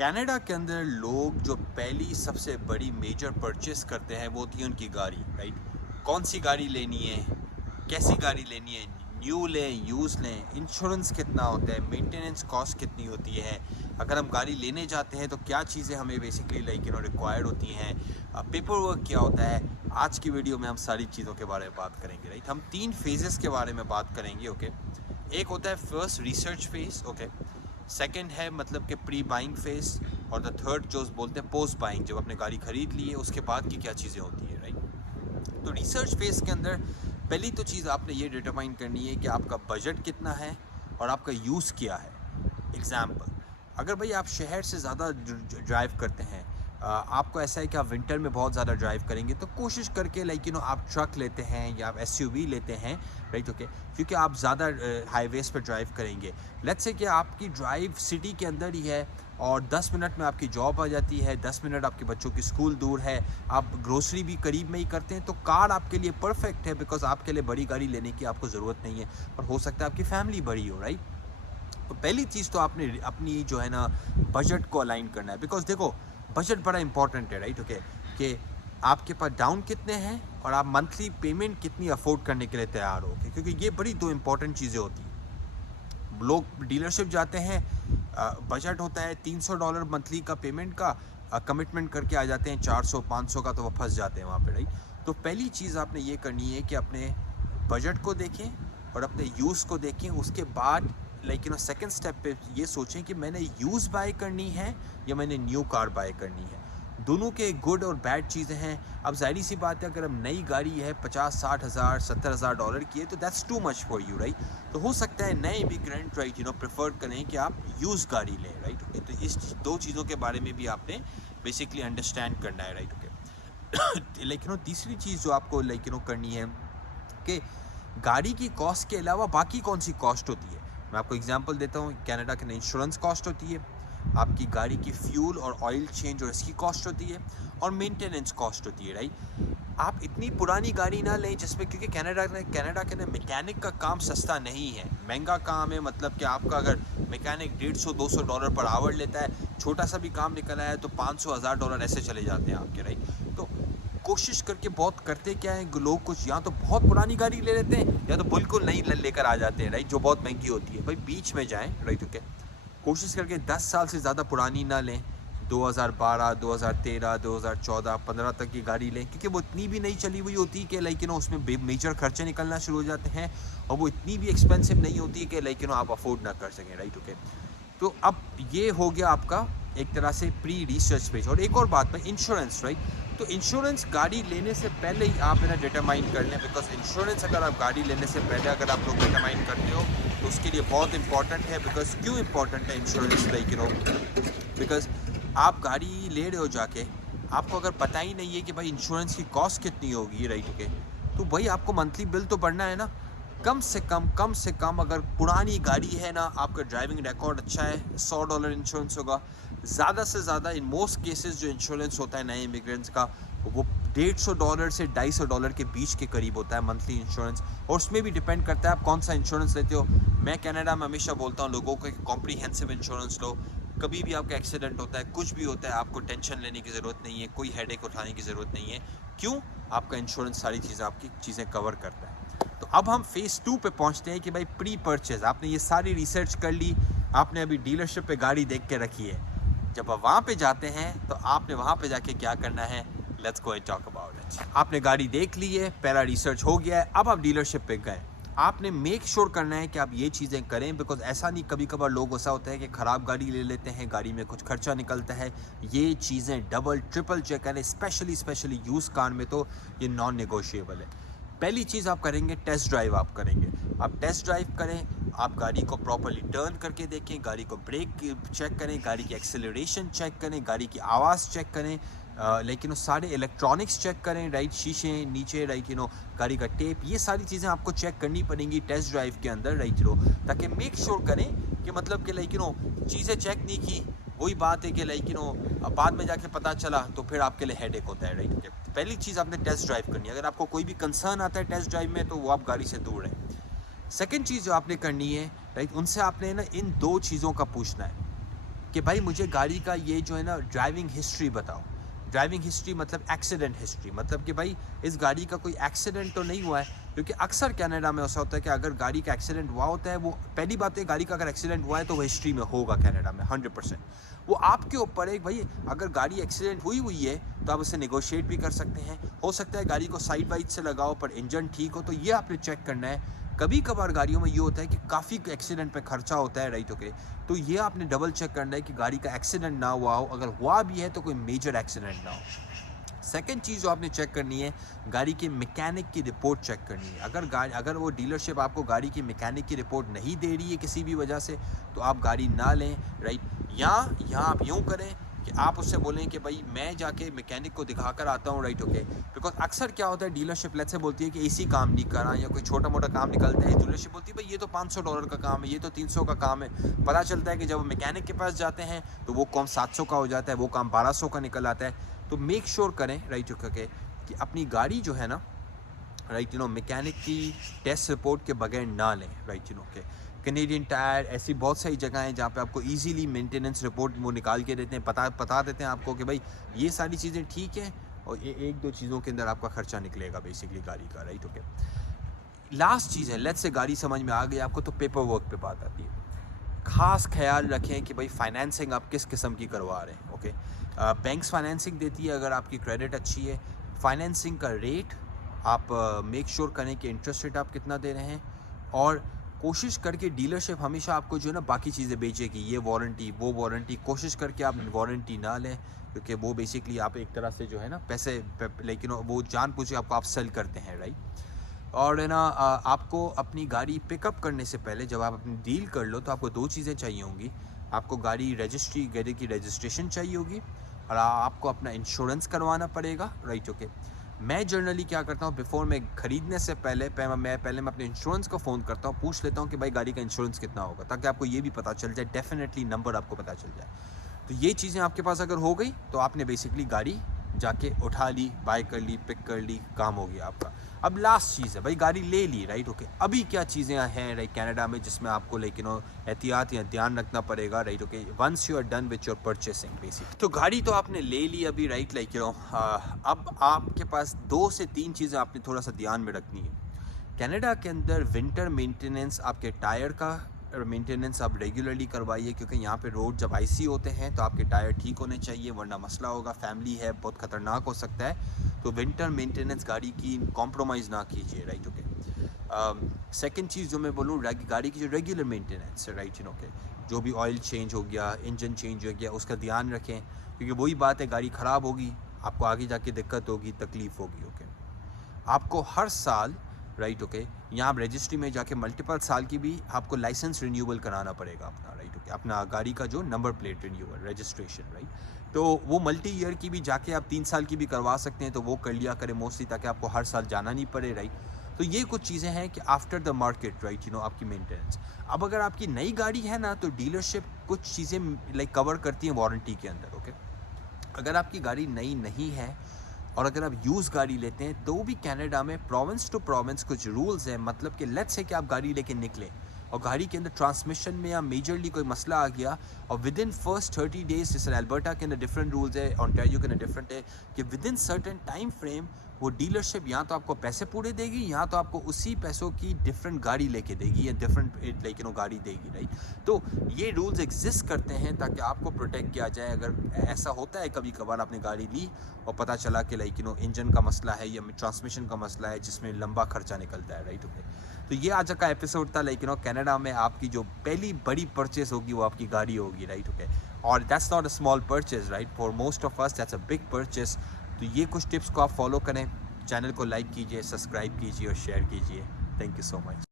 Canada के अंदर लोग जो पहली सबसे बड़ी मेजर परचेस करते हैं वो होती है उनकी गाड़ी, राइट। कौन सी गाड़ी लेनी है, कैसी गाड़ी लेनी है, न्यू लें यूज़ लें, इंश्योरेंस कितना होता है, मेंटेनेंस कॉस्ट कितनी होती है, अगर हम गाड़ी लेने जाते हैं तो क्या चीज़ें हमें बेसिकली रिक्वायर्ड होती हैं, पेपर वर्क क्या होता है। आज की वीडियो में हम सारी चीज़ों के बारे में बात करेंगे, राइट। हम 3 फेजेस के बारे में बात करेंगे, ओके। एक होता है first research phase, okay. Second है मतलब कि प्री बाइंग फेज, और द थर्ड जो बोलते हैं पोस्ट बाइंग, जब आपने गाड़ी खरीद ली है उसके बाद की क्या चीज़ें होती है, राइट। तो रिसर्च फेज के अंदर पहली तो चीज़ आपने ये डिटरमाइन करनी है कि आपका बजट कितना है और आपका यूज़ क्या है। एग्जाम्पल, अगर भाई आप शहर से ज़्यादा ड्राइव करते हैं, आपको ऐसा है कि आप विंटर में बहुत ज़्यादा ड्राइव करेंगे, तो कोशिश करके आप ट्रक लेते हैं या आप एसयूवी लेते हैं, राइट, ओके। क्योंकि आप ज़्यादा हाईवेज़ पर ड्राइव करेंगे। लेट्स से कि आपकी ड्राइव सिटी के अंदर ही है और 10 मिनट में आपकी जॉब आ जाती है, 10 मिनट आपके बच्चों की स्कूल दूर है, आप ग्रोसरी भी करीब में ही करते हैं, तो कार आपके लिए परफेक्ट है, बिकॉज आपके लिए बड़ी गाड़ी लेने की आपको ज़रूरत नहीं है। और हो सकता है आपकी फैमिली बड़ी हो, राइट। तो पहली चीज़ तो आपने अपनी जो है ना बजट को अलाइन करना है, बिकॉज देखो बजट बड़ा इंपॉर्टेंट है, राइट, ओके। कि आपके पास डाउन कितने हैं और आप मंथली पेमेंट कितनी अफोर्ड करने के लिए तैयार हो, क्योंकि ये बड़ी दो इंपॉर्टेंट चीज़ें होती हैं। लोग डीलरशिप जाते हैं, बजट होता है $300 मंथली का पेमेंट का, कमिटमेंट करके आ जाते हैं 400-500 का, तो वो फंस जाते हैं वहाँ पे, राइट। तो पहली चीज़ आपने ये करनी है कि अपने बजट को देखें और अपने यूज़ को देखें। उसके बाद सेकंड स्टेप पे ये सोचें कि मैंने यूज़ बाय करनी है या मैंने न्यू कार बाय करनी है। दोनों के गुड और बैड चीज़ें हैं। अब ज़ाहिर सी बात है, अगर हम नई गाड़ी है 50-60 हज़ार $70,000 की है, तो that's too much for you, right. तो हो सकता है नए इमिग्रेंट, राइट, प्रेफर करें कि आप यूज़ गाड़ी लें, राइट, ओके। तो इस दो चीज़ों के बारे में भी आपने बेसिकली अंडरस्टैंड करना है, राइट, ओके। तीसरी चीज़ जो आपको करनी है कि गाड़ी की कॉस्ट के अलावा बाकी कौन सी कॉस्ट होती है। मैं आपको एग्जांपल देता हूँ, कनाडा के अंदर इंश्योरेंस कॉस्ट होती है, आपकी गाड़ी की फ्यूल और ऑयल चेंज और इसकी कॉस्ट होती है, और मेंटेनेंस कॉस्ट होती है, राइट। आप इतनी पुरानी गाड़ी ना लें जिसमें, क्योंकि कनाडा के अंदर मैकेनिक का काम सस्ता नहीं है, महंगा काम है। मतलब कि आपका अगर मैकेनिक $150-200 पर आवर लेता है, छोटा सा भी काम निकला है तो $500-1000 ऐसे चले जाते हैं आपके, राइट। तो कोशिश करके बहुत करते क्या है लोग, कुछ या तो बहुत पुरानी गाड़ी ले लेते हैं या तो बिल्कुल नई लेकर आ जाते हैं, राइट, जो बहुत महंगी होती है। भाई बीच में जाएं, राइट, ओके। कोशिश करके 10 साल से ज़्यादा पुरानी ना लें, 2012, 2013, 2014, 15 तक की गाड़ी लें, क्योंकि वो इतनी भी नहीं चली हुई होती कि उसमें मेजर खर्चे निकलना शुरू हो जाते हैं, और वो इतनी भी एक्सपेंसिव नहीं होती कि आप अफोर्ड ना कर सकें, राइट, ओके। तो अब ये हो गया आपका एक तरह से प्री रिसर्च पेज। और एक और बात में इंश्योरेंस, राइट। तो इंश्योरेंस गाड़ी लेने से पहले ही आप डिटरमाइन कर लें, बिकॉज इंश्योरेंस अगर आप गाड़ी लेने से पहले अगर आप लोग डिटरमाइन करते हो तो उसके लिए बहुत इंपॉर्टेंट है। बिकॉज क्यों इंपॉर्टेंट है इंश्योरेंस, बिकॉज आप गाड़ी ले रहे हो जाके, आपको अगर पता ही नहीं है कि भाई इंश्योरेंस की कॉस्ट कितनी होगी, राइट, ओके, तो भाई आपको मंथली बिल तो बढ़ना है ना। कम से कम अगर पुरानी गाड़ी है ना, आपका ड्राइविंग रिकॉर्ड अच्छा है, $100 इंश्योरेंस होगा। ज़्यादा से ज़्यादा इन मोस्ट केसेस जो इंश्योरेंस होता है नए इमिग्रेंट्स का, वो $150 से $250 के बीच के करीब होता है मंथली इंश्योरेंस। और उसमें भी डिपेंड करता है आप कौन सा इंश्योरेंस लेते हो। मैं कनाडा में हमेशा बोलता हूँ लोगों को कॉम्प्रीहेंसिव इंश्योरेंस लो। कभी भी आपका एक्सीडेंट होता है, कुछ भी होता है, आपको टेंशन लेने की ज़रूरत नहीं है, कोई हेडेक उठाने की ज़रूरत नहीं है। क्यों? आपका इंश्योरेंस सारी चीज़ें आपकी चीज़ें कवर करता है। तो अब हम फेज़ 2 पे पहुंचते हैं कि भाई प्री परचेज, आपने ये सारी रिसर्च कर ली, आपने अभी डीलरशिप पे गाड़ी देख के रखी है। जब आप वहाँ पे जाते हैं तो आपने वहाँ पे जाके क्या करना है, let's go and talk about it. आपने गाड़ी देख ली है, पहला रिसर्च हो गया है, अब आप डीलरशिप पे गए। आपने मेक श्योर करना है कि आप ये चीज़ें करें, बिकॉज ऐसा नहीं, कभी कभार लोग ऐसा होता है कि ख़राब गाड़ी ले लेते हैं, गाड़ी में कुछ खर्चा निकलता है। ये चीज़ें डबल ट्रिपल चेक करें, स्पेशली यूज़ कार में तो ये नॉन नेगोशिएबल है। पहली चीज़ आप करेंगे, टेस्ट ड्राइव आप करेंगे। आप टेस्ट ड्राइव करें, आप गाड़ी को प्रॉपर्ली टर्न करके देखें, गाड़ी को ब्रेक चेक करें, गाड़ी की एक्सेलरेशन चेक करें, गाड़ी की आवाज़ चेक करें, लेकिन उस सारे इलेक्ट्रॉनिक्स चेक करें, राइट, शीशे नीचे, राइट, गाड़ी का टेप, ये सारी चीज़ें आपको चेक करनी पड़ेंगी टेस्ट ड्राइव के अंदर, राइट, ताकि मेक श्योर करें कि मतलब कि चीज़ें चेक नहीं की, वही बात है कि बाद में जाके पता चला तो फिर आपके लिए हेडेक होता है, राइट। पहली चीज़ आपने टेस्ट ड्राइव करनी है। अगर आपको कोई भी कंसर्न आता है टेस्ट ड्राइव में तो वो आप गाड़ी से दूर रहें। सेकंड चीज़ जो आपने करनी है, राइट, उनसे आपने इन दो चीज़ों का पूछना है। कि भाई मुझे गाड़ी का ये जो है ना ड्राइविंग हिस्ट्री बताओ। ड्राइविंग हिस्ट्री मतलब एक्सीडेंट हिस्ट्री, मतलब कि भाई इस गाड़ी का कोई एक्सीडेंट तो नहीं हुआ है, क्योंकि अक्सर कनाडा में ऐसा होता है कि अगर गाड़ी का एक्सीडेंट हुआ होता है, वो पहली बात है गाड़ी का अगर एक्सीडेंट हुआ है तो वो हिस्ट्री में होगा कनाडा में 100%। वो आपके ऊपर है भाई, अगर गाड़ी एक्सीडेंट हुई है तो आप उससे नेगोशिएट भी कर सकते हैं। हो सकता है गाड़ी को साइड वाइड से लगाओ पर इंजन ठीक हो, तो ये आपने चेक करना है। कभी कभार गाड़ियों में ये होता है कि काफ़ी एक्सीडेंट पे खर्चा होता है, राइट ओके, तो ये आपने डबल चेक करना है कि गाड़ी का एक्सीडेंट ना हुआ हो, अगर हुआ भी है तो कोई मेजर एक्सीडेंट ना हो। सेकंड चीज़ जो आपने चेक करनी है, गाड़ी के मैकेनिक की रिपोर्ट चेक करनी है। अगर वो डीलरशिप आपको गाड़ी की मैकेनिक की रिपोर्ट नहीं दे रही है किसी भी वजह से, तो आप गाड़ी ना लें, राइट। या आप यूँ करें कि आप उससे बोलें कि भाई मैं जाके मैकेनिक को दिखा कर आता हूँ, राइट ओके। बिकॉज अक्सर क्या होता है, डीलरशिप लेट से बोलती है कि एसी काम नहीं करा, या कोई छोटा मोटा काम निकलता है, डीलरशिप बोलती है भाई ये तो $500 का काम है, ये तो 300 का काम है। पता चलता है कि जब मैकेनिक के पास जाते हैं तो वो काम 700 का हो जाता है, वो काम 1200 का निकल आता है। तो मेक श्योर करें, राइट ओके, कि अपनी गाड़ी जो है ना, राइट मैकेनिक की टेस्ट रिपोर्ट के बगैर ना लें, राइट ओके। कैनेडियन टायर, ऐसी बहुत सारी जगह हैं जहाँ पे आपको इजीली मेंटेनेंस रिपोर्ट वो निकाल के देते हैं, बता देते हैं आपको कि भाई ये सारी चीज़ें ठीक हैं, और ये 1-2 चीज़ों के अंदर आपका खर्चा निकलेगा बेसिकली गाड़ी का, राइट ओके। लास्ट चीज़ है, लेट्स से गाड़ी समझ में आ गई आपको, तो पेपर वर्क पे बात आती है। खास ख्याल रखें कि भाई फाइनेंसिंग आप किस किस्म की करवा रहे हैं, ओके। बैंक्स फाइनेंसिंग देती है अगर आपकी क्रेडिट अच्छी है। फाइनेंसिंग का रेट आप मेक श्योर करें कि इंटरेस्ट रेट आप कितना दे रहे हैं, और कोशिश करके डीलरशिप हमेशा आपको जो है ना बाकी चीज़ें बेचेगी, ये वारंटी वो वारंटी, कोशिश करके आप वारंटी ना लें, क्योंकि वो बेसिकली आप एक तरह से जो है ना पैसे, लेकिन वो जानबूझ के आपको आप सेल करते हैं, राइट। और है ना आपको अपनी गाड़ी पिकअप करने से पहले जब आप अपनी डील कर लो तो आपको 2 चीज़ें चाहिए होंगी। आपको गाड़ी की रजिस्ट्रेशन चाहिए होगी, और आपको अपना इंश्योरेंस करवाना पड़ेगा, राइट ओके। मैं जनरली क्या करता हूँ, बिफोर मैं ख़रीदने से पहले मैं अपने इंश्योरेंस को फ़ोन करता हूँ, पूछ लेता हूँ कि भाई गाड़ी का इंश्योरेंस कितना होगा, ताकि आपको ये भी पता चल जाए, डेफिनेटली नंबर आपको पता चल जाए। तो ये चीज़ें आपके पास अगर हो गई तो आपने बेसिकली गाड़ी जाके उठा ली, बाय कर ली, पिक कर ली, काम हो गया आपका। अब लास्ट चीज़ है भाई, गाड़ी ले ली, राइट ओके, अभी क्या चीज़ें हैं राइट कनाडा में जिसमें आपको लेकिन एहतियात या ध्यान रखना पड़ेगा, right okay, once you are done with your purchasing basic. तो गाड़ी तो आपने ले ली अभी, राइट अब आपके पास 2 से 3 चीज़ें आपने थोड़ा सा ध्यान में रखनी है। कनाडा के अंदर विंटर मेंटेनेंस, आपके टायर का मेंटेनेंस आप रेगुलरली करवाइए, क्योंकि यहाँ पे रोड जब आइसी होते हैं तो आपके टायर ठीक होने चाहिए, वरना मसला होगा, फैमिली है, बहुत ख़तरनाक हो सकता है। तो विंटर मेंटेनेंस गाड़ी की कॉम्प्रोमाइज़ ना कीजिए, राइट ओके। सेकंड चीज़ जो मैं बोलूँ, गाड़ी की जो रेगुलर मेंटेनेंस है, राइट ओके, जो भी ऑयल चेंज हो गया, इंजन चेंज हो गया, उसका ध्यान रखें, क्योंकि वही बात है, गाड़ी ख़राब होगी, आपको आगे जाके दिक्कत होगी, तकलीफ़ होगी, ओके। आपको हर साल, राइट ओके, यहाँ आप रजिस्ट्री में जाके मल्टीपल साल की भी आपको लाइसेंस रिन्यूअल कराना पड़ेगा अपना, राइट ओके, अपना गाड़ी का जो number plate renewal registration, right. तो वो मल्टी ईयर की भी जाके आप 3 साल की भी करवा सकते हैं, तो वो कर लिया करें मोस्टली, ताकि आपको हर साल जाना नहीं पड़े, राइट। तो ये कुछ चीज़ें हैं कि आफ्टर द मार्केट, राइट आपकी मेंटेनेंस। अब अगर आपकी नई गाड़ी है ना, तो डीलरशिप कुछ चीज़ें लाइक कवर करती हैं वारंटी के अंदर, ओके। अगर आपकी गाड़ी नई नहीं है और अगर आप यूज़ गाड़ी लेते हैं, तो भी कनाडा में प्रोविंस टू प्रोविंस कुछ रूल्स हैं, मतलब कि लेट्स से कि आप गाड़ी लेके निकले और गाड़ी के अंदर ट्रांसमिशन में या मेजरली कोई मसला आ गया, और विद इन फर्स्ट 30 डेज, जैसे अल्बर्टा के अंदर डिफरेंट रूल्स है, ऑन्टारियो के अंदर डिफरेंट है, कि with in certain time frame वो डीलरशिप या तो आपको पैसे पूरे देगी, या तो आपको उसी पैसों की डिफरेंट गाड़ी लेके देगी, या डिफरेंट गाड़ी देगी, राइट। तो ये रूल्स एग्जिस्ट करते हैं ताकि आपको प्रोटेक्ट किया जाए। अगर ऐसा होता है कभी कभार आपने गाड़ी ली और पता चला कि इंजन का मसला है या ट्रांसमिशन का मसला है, जिसमें लंबा खर्चा निकलता है, राइट ओके। तो ये आज का एपिसोड था, कनाडा में आपकी जो पहली बड़ी परचेस होगी वो आपकी गाड़ी होगी, राइट ओके। और that's not a small purchase, right, for most of us that's a big purchase. तो ये कुछ टिप्स को आप फॉलो करें, चैनल को लाइक कीजिए, सब्सक्राइब कीजिए और शेयर कीजिए। Thank you so much.